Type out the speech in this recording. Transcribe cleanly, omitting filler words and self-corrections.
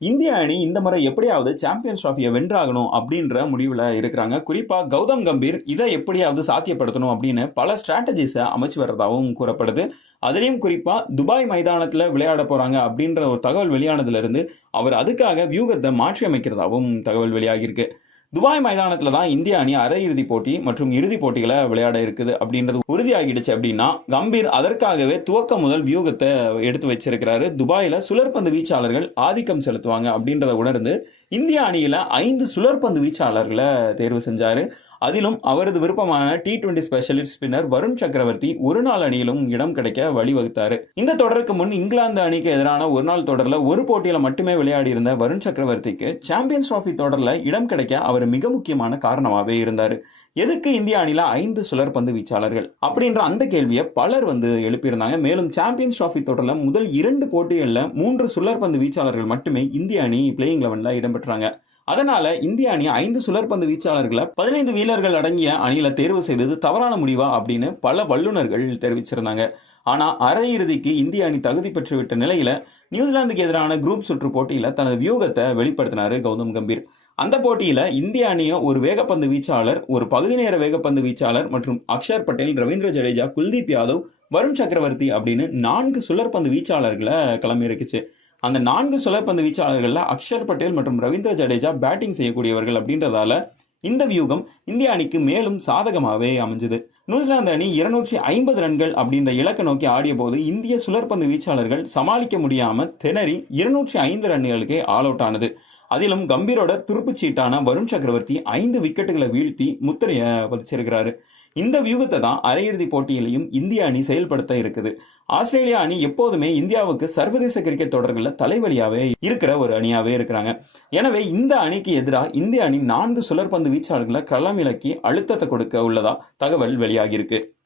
இந்திய அணி இந்த முறை எப்படியாவது சாம்பியன்ஸ் டிராஃபியை வென்றாகணும் அப்படின்ற முடிவுல இருக்கிறாங்க. குறிப்பா கௌதம் கம்பீர் இதை எப்படியாவது சாத்தியப்படுத்தணும் அப்படின்னு பல ஸ்ட்ராட்டஜிஸ அமைச்சு வர்றதாகவும் கூறப்படுது. அதிலயும் குறிப்பா துபாய் மைதானத்துல விளையாட போறாங்க அப்படின்ற ஒரு தகவல் வெளியானதுல இருந்து அவர் அதுக்காக வியூகத்தை மாற்றி அமைக்கிறதாவும் தகவல் வெளியாகியிருக்கு. துபாய் மைதானத்துல தான் இந்திய அணி அரையிறுதிப் போட்டி மற்றும் இறுதிப் போட்டிகளை விளையாட இருக்குது அப்படின்றது உறுதியாகிடுச்சு அப்படின்னா, கம்பீர் அதற்காகவே துவக்கம் முதல் வியூகத்தை எடுத்து வச்சிருக்கிறாரு. துபாயில சுழற்பந்து வீச்சாளர்கள் ஆதிக்கம் செலுத்துவாங்க அப்படின்றத உணர்ந்து இந்திய அணியில 5 சுழற்பந்து வீச்சாளர்களை தேர்வு செஞ்சாரு. அதிலும் அவரது விருப்பமான T20 ஸ்பெஷலிஸ்ட் ஸ்பின்னர் வருண் சக்கரவர்த்தி ஒரு நாள் அணியிலும் இடம் கிடைக்க வழிவகுத்தாரு. இந்த தொடருக்கு முன் இங்கிலாந்து அணிக்கு எதிரான ஒரு நாள் தொடர்ல ஒரு போட்டியில மட்டுமே விளையாடி இருந்த வருண் சக்கரவர்த்திக்கு சாம்பியன்ஸ் டிராபி தொடர்ல இடம் கிடைக்க அவர் மிக முக்கியமான காரணமாவே இருந்தாரு. எதுக்கு இந்திய அணியில 5 சுழற்பந்து வீச்சாளர்கள் அப்படின்ற அந்த கேள்வியை பலர் எழுப்பியிருந்தாங்க. மேலும் சாம்பியன்ஸ் டிராபி தொடர்ல முதல் 2 போட்டிகள்ல 3 சுழற்பந்து வீச்சாளர்கள் மட்டுமே இந்திய அணி பிளேயிங் 11ல இடம்பெற்றாங்க. அதனால இந்திய அணி 5 சுழற்பந்து வீச்சாளர்களை 15 வீரர்கள் அடங்கிய அணியில தேர்வு செய்தது தவறான முடிவா அப்படின்னு பல வல்லுநர்கள் தெரிவிச்சிருந்தாங்க. ஆனா அரையிறுதிக்கு இந்திய அணி தகுதி பெற்றுவிட்ட நிலையில நியூசிலாந்துக்கு எதிரான குரூப் சுற்று போட்டியில தனது வியூகத்தை வெளிப்படுத்தினாரு கௌதம் கம்பீர். அந்த போட்டியில இந்திய அணியை ஒரு வேகப்பந்து வீச்சாளர், ஒரு பகுதி நேர வேகப்பந்து வீச்சாளர் மற்றும் அக்ஷர் பட்டேல், ரவீந்திர ஜடேஜா, குல்தீப் யாதவ், வருண் சக்கரவர்த்தி அப்படின்னு 4 சுழற்பந்து வீச்சாளர்களை களமிறக்குச்சு. அந்த 4 சுழற்பந்து வீச்சாளர்கள்ல அக்ஷர் பட்டேல் மற்றும் ரவீந்திர ஜடேஜா பேட்டிங் செய்யக்கூடியவர்கள் அப்படின்றதால இந்த வியூகம் இந்திய அணிக்கு மேலும் சாதகமாகவே அமைஞ்சது. நியூசிலாந்து அணி 250 ரன்கள் அப்படின்ற இலக்கை நோக்கி ஆடிய போது இந்திய சுழற்பந்து வீச்சாளர்கள் சமாளிக்க முடியாம திணறி 205 ரன்களுக்கே ஆல் அவுட் ஆனது. அதிலும் கம்பீரோட துருப்புச்சீட்டான வருண் சக்கரவர்த்தி 5 விக்கெட்டுகளை வீழ்த்தி முத்திரையை பதிச்சிருக்கிறாரு. இந்த வியூகத்தை தான் அரையிறுதி போட்டியிலையும் இந்திய அணி செயல்படுத்த இருக்குது. ஆஸ்திரேலியா அணி எப்போதுமே இந்தியாவுக்கு சர்வதேச கிரிக்கெட் தொடர்களில் தலைவலியாவே இருக்கிற ஒரு அணியாவே இருக்கிறாங்க. எனவே இந்த அணிக்கு எதிராக இந்திய அணி 4 சுழற்பந்து வீச்சாளர்களை களமிறக்கி அழுத்தத்தை கொடுக்க உள்ளதா தகவல் வெளியாகியிருக்கு.